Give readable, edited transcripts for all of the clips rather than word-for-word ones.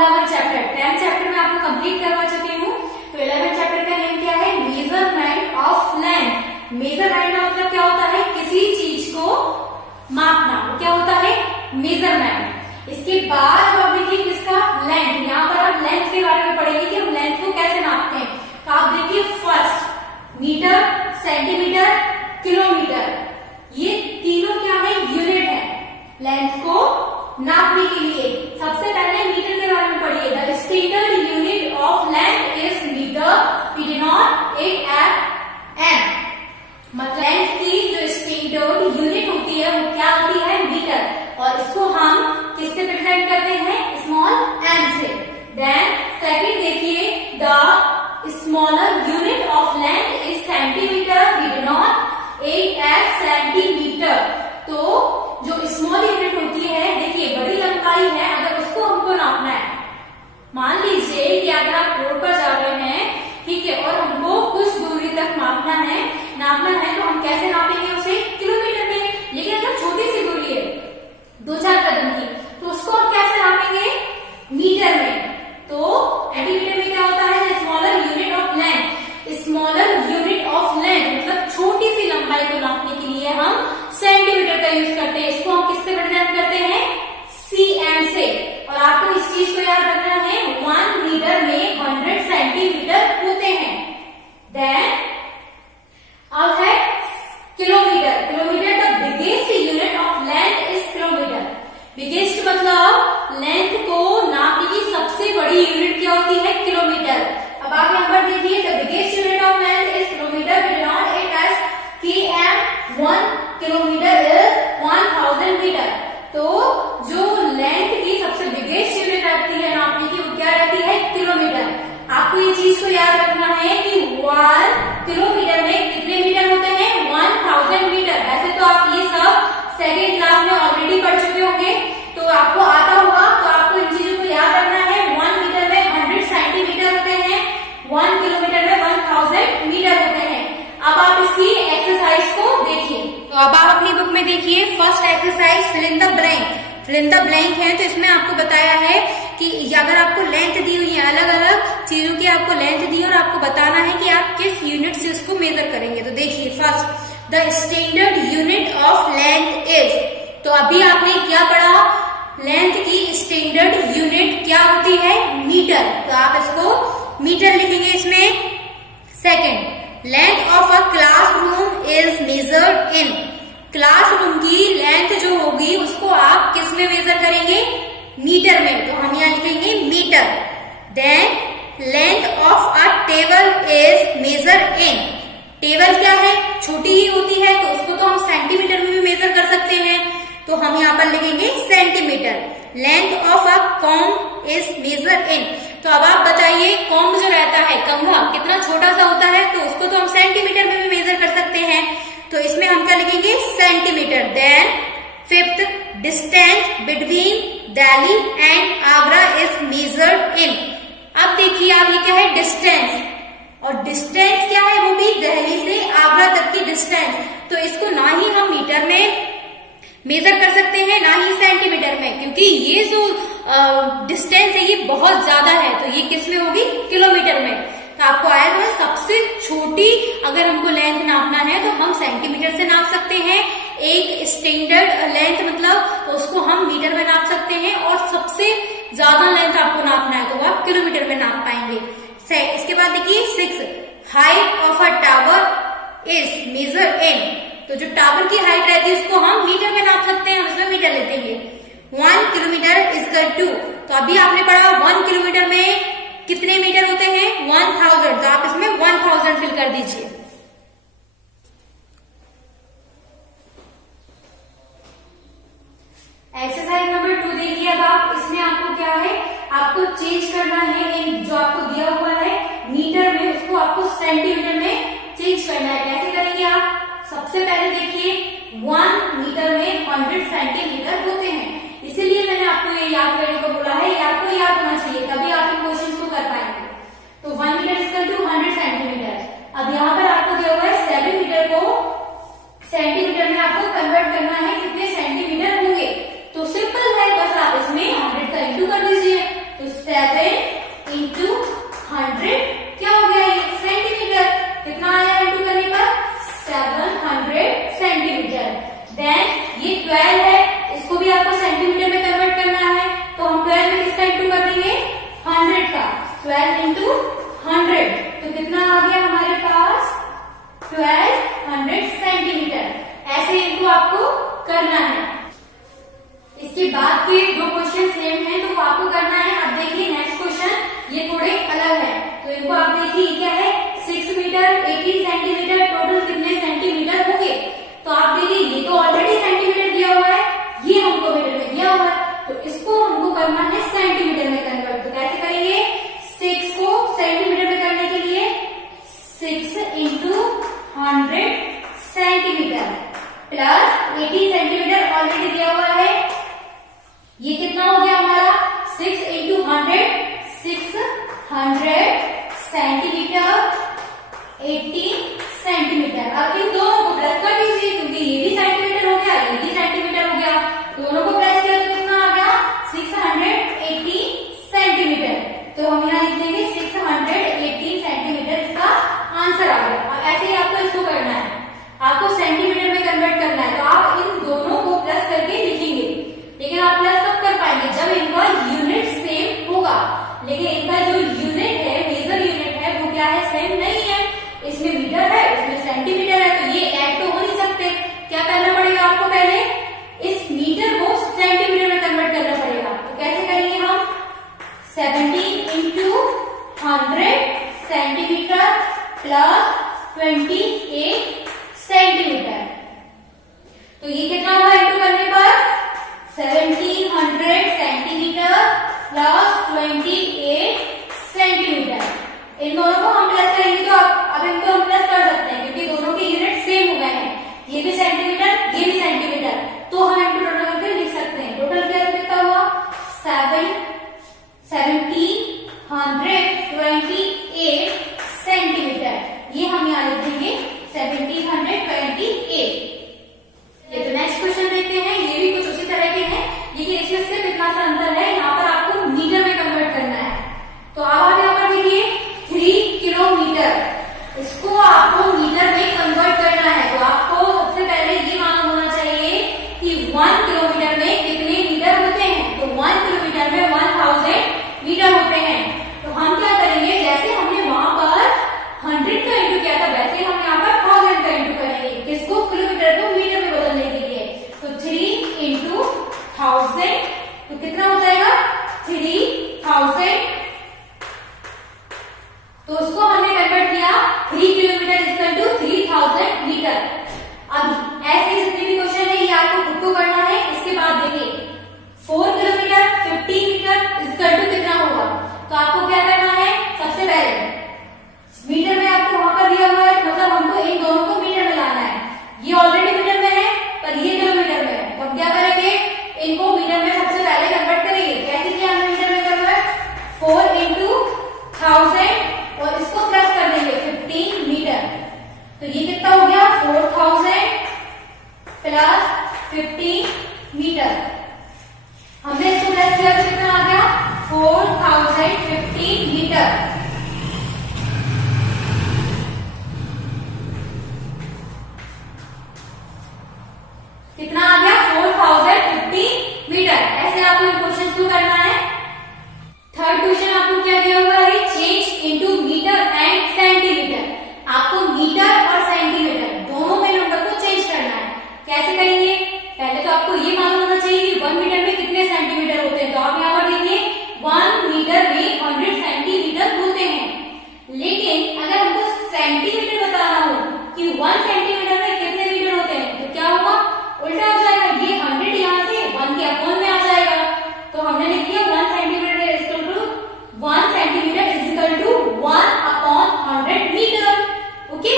11 chapter. 10 chapter में आपको complete करवा चुकी हूँ। तो 11 चैप्टर का नेम क्या है? Measurement of length. मेजरमेंट का मतलब क्या होता है? किसी चीज को मापना। क्या होता है? मेजरमेंट। इसके बाद अब आप देखिए किसका? लेंथ। यहाँ पर आप लेंथ के बारे में पढ़ेंगे कि हम लेंथ को कैसे नापते हैं। तो आप देखिए फर्स्ट मीटर, सेंटीमीटर, किलोमीटर, ये तीनों क्या है? यूनिट है लेंथ को नापने के लिए। सबसे पहले मीटर के बारे में पढ़िए। The standard unit of length is metre. We denote it at m. मतलब लेंथ की जो स्टैंडर्ड यूनिट होती है वो क्या होती है? मीटर। और इसको हम किससे प्रेजेंट करते हैं? स्मॉल एम से। देन सेकंड देखिए, the smaller unit of length is centimetre. We denote it at centimetre. तो जो स्मॉल यूनिट होती है, देखिए बड़ी लंबाई है, अगर उसको हमको नापना है, मान लीजिए कि अगर आप रोड पर जा रहे हैं, ठीक है, और हमको कुछ दूरी तक नापना है, तो हम कैसे नापेंगे उसे? किलोमीटर में। लेकिन अगर छोटी सी दूरी है 2-4 कदम की, तो उसको हम कैसे नापेंगे? मीटर में। तो सेंटीमीटर में क्या होता है? Smaller unit of length. Smaller unit of length मतलब छोटी सी लंबाई को नापने के लिए हम सेंटीमीटर का यूज करते हैं। इसको हम किससे प्रेजेंट करते हैं? सीएम से। और आपको इस चीज को याद रखना है, 1 मीटर में 100 सेंटीमीटर होते हैं। देन अब है kilometre. Kilometre the biggest unit of length is kilometre. Biggest मतलब लेंथ को नापने की सबसे बड़ी यूनिट क्या होती है? किलोमीटर। अब आप यहाँ पर देखिए, the biggest unit of length is kilometre. We denote it as km। 1 kilometre is 1000 metre. तो जो लेंथ की सबसे बिगेस्ट यूनिट रहती है नापने की, वो क्या रहती है? किलोमीटर। आपको ये चीज को याद रखना है कि 1 किलोमीटर में कितने मीटर होते हैं? 1000 मीटर। वैसे तो आप ये सब सेकेंड क्लास में ऑलरेडी पढ़ चुके होंगे, तो आपको आता होगा। तो आपको इन चीजों को याद रखना है। 1 मीटर में 100 सेंटीमीटर होते हैं, 1 किलोमीटर में 1000 मीटर होते हैं। अब आप इसकी एक्सरसाइज को देखिए। तो अब आप अपनी बुक में देखिए, first exercise fill in the blank. Fill in the blank है, तो इसमें आपको बताया है कि अगर आपको लेंथ दी हुई है, अलग अलग चीजों की आपको लेंथ दी है, और आपको बताना है कि आप किस यूनिट से उसको मेजर करेंगे। तो देखिए first, the standard unit of length is. तो अभी आपने क्या पढ़ा? लेंथ की स्टैंडर्ड यूनिट क्या होती है? मीटर। तो आप इसको मीटर लिखेंगे इसमें। Second, length of a classroom is measured in. Classroom की लेंथ जो होगी उसको आप किस में मेजर करेंगे? मीटर में। तो हम यहाँ लिखेंगे metre. Then length of a table is measured in. Table क्या है? छोटी ही होती है, तो उसको तो हम सेंटीमीटर में भी मेजर कर सकते हैं, तो हम यहाँ पर लिखेंगे centimetre. Length of a comb is measured इन। तो अब आप बताइए, कॉम्ब जो रहता है, कंघा, कितना छोटा सा होता है, तो उसको तो हम सेंटीमीटर में भी मेजर कर सकते हैं, तो इसमें हम क्या लिखेंगे? Centimetre. Then fifth, distance between Delhi and Agra is measured in. अब देखिए आप, ये क्या है? डिस्टेंस। और डिस्टेंस क्या है? वो भी दिल्ली से आगरा तक की डिस्टेंस। तो इसको ना ही हम मीटर में मेजर कर सकते हैं, ना ही सेंटीमीटर में, क्योंकि ये जो डिस्टेंस है ये बहुत ज्यादा है। तो ये किस में होगी? किलोमीटर में। तो आपको आया समझ? सबसे छोटी अगर हमको लेंथ नापना है तो हम सेंटीमीटर से नाप सकते हैं। एक स्टैंडर्ड लेंथ मतलब तो उसको हम मीटर में नाप सकते हैं, और सबसे ज्यादा लेंथ आपको नापना है तो आप किलोमीटर में नाप पाएंगे। इसके बाद देखिए 6, height of a tower is measured इन। तो जो टावर की हाइट रहती है उसको हम मीटर में नाप सकते हैं, हम इसमें मीटर लेते हैं। 1 किलोमीटर इज इक्वल टू। तो अभी आपने पढ़ा 1 किलोमीटर में कितने मीटर होते हैं? 1000। तो आप इसमें 1000 फिल कर दीजिए। एक्सरसाइज नंबर 2 देखिए। अब आप इसमें आपको क्या है? आपको चेंज करना है, इन जो आपको दिया हुआ है मीटर में, उसको आपको सेंटीमीटर में चेंज करना है। कैसे करेंगे आप? सबसे पहले देखिए, 1 मीटर में 100 सेंटीमीटर होते हैं, इसीलिए मैंने आपको ये याद करने को बोला है। ये आपको याद होना चाहिए, तभी आप इन क्वेश्चन को कर पाएंगे। तो 1 मीटर इक्वल टू 100 सेंटीमीटर। अब यहाँ पर आपको दिया हुआ है 7 मीटर को सेंटीमीटर में आपको कन्वर्ट करना है, कितने सेंटीमीटर होंगे। तो सिंपल है, बस आप इसमें 100 का इंटू कर दीजिए। तो 7 इंटू 100 क्या हो गया, ये सेंटीमीटर। कितना आया इंटू करने पर, 700 सेंटीमीटर। देन ये 12 है, इसको भी आपको सेंटीमीटर में कन्वर्ट करना है, तो हम 12 में किसका इंटू कर देंगे, 100 का। 12 इंटू 100 तो कितना आ गया हमारे पास, 1200 सेंटीमीटर। ऐसे इनको आपको करना है। इसके बाद के दो क्वेश्चन सेम है तो आपको करना है। अब देखिए नेक्स्ट क्वेश्चन, ये थोड़े अलग है, तो इनको आप देखिए क्या है, 6 मीटर 18 सेंटीमीटर, टोटल कितने सेंटीमीटर होंगे। तो आप देखिए ये तो ऑलरेडी सेंटीमीटर दिया हुआ है, ये हमको मीटर में दिया हुआ है, तो इसको हमको करना है सेंटीमीटर में कन्वर्ट। तो कैसे करेंगे, 6 को सेंटीमीटर में करने के लिए 6 into 100 centimetre plus 18 centimetre already दिया हुआ है, ये कितना हो गया हमारा, 6 इंटू 100 600 सेंटीमीटर 18 सेंटीमीटर। अब इन दोनों को प्लस कर दीजिए क्योंकि ये भी सेंटीमीटर हो गया, ये भी सेंटीमीटर हो गया, दोनों को प्लस किया तो कितना आ गया, 680 सेंटीमीटर। तो हम यहाँ लिख देंगे 680 सेंटीमीटर, इसका आंसर आ गया। और ऐसे ही आपको इसको करना है, आपको सेंटीमीटर में कन्वर्ट करना है, तो आप इन दोनों को प्लस करके लिखेंगे। लेकिन आप प्लस कब कर पाएंगे, जब इनका यूनिट सेम होगा। लेकिन इनका जो यूनिट है, मेजर यूनिट है, वो क्या है, सेम नहीं है। इसमें मीटर है, इसमें सेंटीमीटर है, तो ये ऐड तो हो नहीं सकते। क्या करना पड़ेगा आपको, पहले इस मीटर को सेंटीमीटर में कन्वर्ट करना पड़ेगा। तो कैसे करेंगे हम, 17 इंटू 100 सेंटीमीटर प्लस 28 सेंटीमीटर। तो ये कितना हुआ इंटू करने पर, 1700 सेंटीमीटर प्लस 28 सेंटीमीटर। इन दोनों को हम प्लस करेंगे तो अब इनको हम प्लस कर सकते हैं क्योंकि दोनों के यूनिट सेम हो गए हैं, ये भी सेंटीमीटर ये भी सेंटीमीटर, तो हम इनको टोटल करके लिख सकते हैं। टोटल क्या कितना हुआ, 1728 सेंटीमीटर। ये हम यहाँ लिख देंगे 1728। ये तो नेक्स्ट क्वेश्चन देखते हैं, ये भी कुछ उसी तरह के हैं, लेकिन इसमें सिर्फ इतना सा अंतर है, यहाँ पर आपको मीटर में कन्वर्ट करना है। तो अब आप यहाँ पर देखिए 3 किलोमीटर, इसको आपको मीटर में कन्वर्ट करना है। तो आपको सबसे पहले ये मालूम होना चाहिए कि 1 किलोमीटर में कितने मीटर होते हैं। तो 1 किलोमीटर में 1000 मीटर होते हैं। तो हम क्या करेंगे, जैसे हमने वहां पर 100 का इंटू किया था, वैसे हम यहाँ पर 1000 का इंटू करेंगे, किसको, किलोमीटर को मीटर में बदलने के लिए। तो 3 इंटू 1000 तो कितना हो जाएगा, 3000। तो उसको हमने कन्वर्ट किया 3 किलोमीटर इक्वल टू 3000 मीटर। अब ऐसे जितने भी क्वेश्चन है ये आपको खुद को करना है। इसके बाद देखिए 4 किलोमीटर 50 मीटर इक्वल टू कितना होगा। तो आपको क्या करना है, सबसे पहले मीटर में आपको वहां पर दिया हुआ है, मतलब हमको इन दोनों को मीटर में लाना है। ये ऑलरेडी मीटर में है पर ये किलोमीटर में है, तो हम क्या करेंगे, इनको मीटर में सबसे पहले कन्वर्ट करेंगे। कैसे किया हमने मीटर में कन्वर्ट, 4 इंटू 1000 और इसको प्लस कर देंगे 15 मीटर। तो ये कितना हो गया, 4000 प्लस 15 मीटर। हमने इसको प्लस किया तो कितना आ गया, 4015 मीटर। कितना आ गया, 4015 मीटर। ऐसे आपको इन क्वेश्चन को करना है। थर्ड क्वेश्चन आपको क्या दिया हुआ है, change into metre and centimetre. आपको मीटर और सेंटीमीटर दोनों में नंबर को चेंज करना है। कैसे करेंगे, पहले तो आपको ये मालूम होना चाहिए कि 1 मीटर में कितने सेंटीमीटर होते हैं। तो आप यहाँ पर देखिए 1 मीटर में 100 सेंटीमीटर होते हैं। लेकिन अगर हमको सेंटीमीटर बताना हो कि 1 सेंटीमीटर में कितने मीटर होते हैं, तो क्या होगा, उल्टा हो जाएगा। ये 100 यहाँ से 1 के अपॉन में आ जाएगा। तो हमने लिख दिया 1 centimetre is equal to 1 centimetre is equal to 1/100 metre. Okay,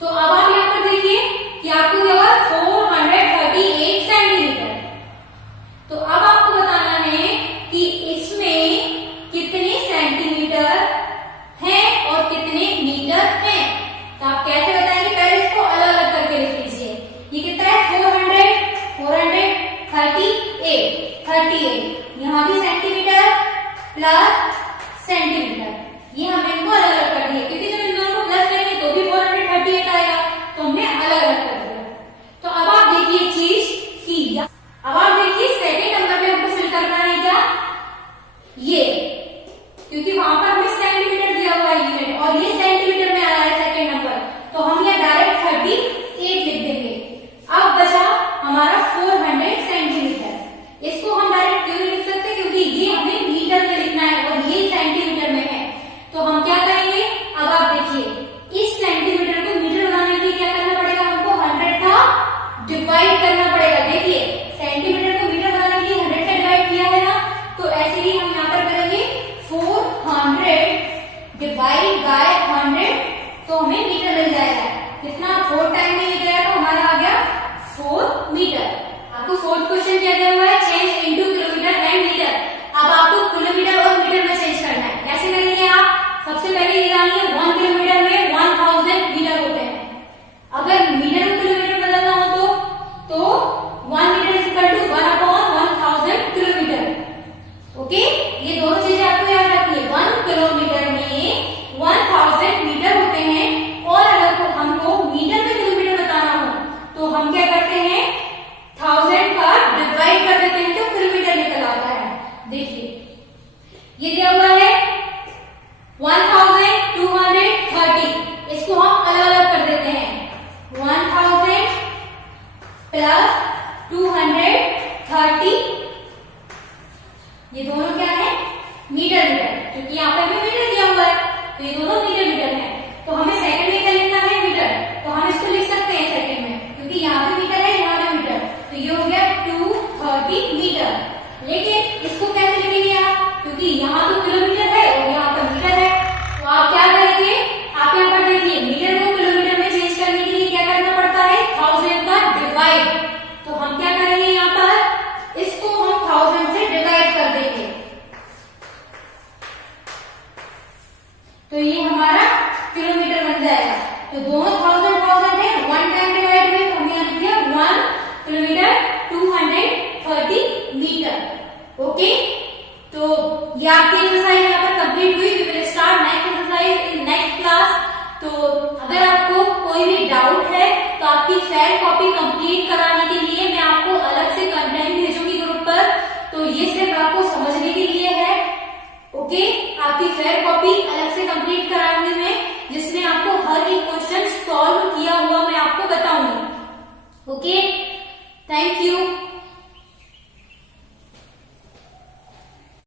तो अब आप यहाँ पर देखिए कि आपको क्या होगा, 438 सेंटीमीटर। तो अब आपको बताना है कि इसमें कितने सेंटीमीटर हैं और कितने मीटर हैं। तो आप कैसे बताएंगे, प्लस सेंटीमीटर, ये हमने इनको अलग अलग कर दिया क्योंकि जब इन दोनों को प्लस करेंगे तो भी 438 आएगा, तो हमने अलग अलग कर दिया। तो अब आप देखिए चीज की, अब आप देखिए सेकेंड नंबर पे हमको फिल करना है क्या, ये, क्योंकि वहां पर हमें सेंटीमीटर दिया हुआ है यूनिट और ये सेंटीमीटर में आ रहा है सेकेंड नंबर, तो हम ये डायरेक्ट 38 लिख देंगे। अब बचा हमारा 400 सेंटीमीटर, इसको हम डायरेक्ट क्यों नहीं लिख सकते, क्योंकि ये हमें मीटर में लिखना है और ये सेंटीमीटर में है। तो हम क्या करेंगे, अब आप देखिए इस सेंटीमीटर को मीटर बनाने के लिए क्या करना पड़ेगा, हमको 100 का डिवाइड करना पड़ेगा। देखिए सेंटीमीटर को मीटर बनाने के लिए 100 का डिवाइड किया है ना, तो ऐसे ही हम यहाँ पर करेंगे 400 डिवाइड बाय 100, तो हमें मीटर मिल जाएगा। कितना, 4 टाइम में ये गया तो हमारा आ गया 4 मीटर। आपको फोर्थ क्वेश्चन क्या दिया हुआ है, change into kilometre and metre. अब आपको किलोमीटर और मीटर में चेंज करना है। कैसे करेंगे आप, सबसे पहले ये जानिए 1 किलोमीटर में 1000 मीटर होते हैं। अगर मीटर में किलोमीटर बदलना हो तो 1 metre is equal to 1/1000 kilometre. Okay, ये दोनों चीजें आपको याद रखनी है। 1 किलोमीटर में 1000 मीटर होते हैं, और अगर हमको मीटर में किलोमीटर बताना हो तो हम क्या करते हैं, 1000 का डिवाइड कर देते हैं तो किलोमीटर निकल आता है। देखिए ये दिया हुआ है 1230, इसको हम अलग अलग कर देते हैं। 1000 प्लस 230, ये दोनों क्या है, मीटर मीटर, क्योंकि यहाँ पे हमें मीटर दिया हुआ है तो ये दोनों मीटर मीटर है। तो हमें सेकंड में क्या लिखना है, मीटर, तो हम इसको लिख सकते हैं सेकंड में, क्योंकि यहाँ पे मीटर है यहाँ पे मीटर, तो ये हो गया 230 मीटर। लेकिन इसको कैसे लिखेंगे आप, क्योंकि यहाँ तो किलोमीटर है और यहाँ पर मीटर है, तो आप क्या करेंगे, आप यहाँ पर देखिए मीटर को किलोमीटर में चेंज करने के लिए क्या करना पड़ता है, 1000 का डिवाइड। तो हम क्या करेंगे, यहाँ पर इसको हम 1000 से डिवाइड कर देंगे, तो ये हमारा किलोमीटर बन जाएगा। तो दोनों 1000 है, 1 टाइम डिवाइड में, तो हमने यहाँ लिख दिया 1 किलोमीटर 230 मीटर। ओके, तो ये आपकी एक्सरसाइज यहाँ पर कंप्लीट हुई। We will start next exercise in next class. तो अगर आपको कोई भी डाउट है तो आपकी फेयर कॉपी कंप्लीट कराने के लिए मैं आपको अलग से कंटेंट भेजूंगी ग्रुप पर, तो ये सिर्फ आपको समझने के लिए है। ओके, आपकी फेयर कॉपी अलग से कंप्लीट कराऊंगी मैं, जिसमें आपको हर एक क्वेश्चन सॉल्व किया हुआ मैं आपको बताऊंगी। Okay, thank you.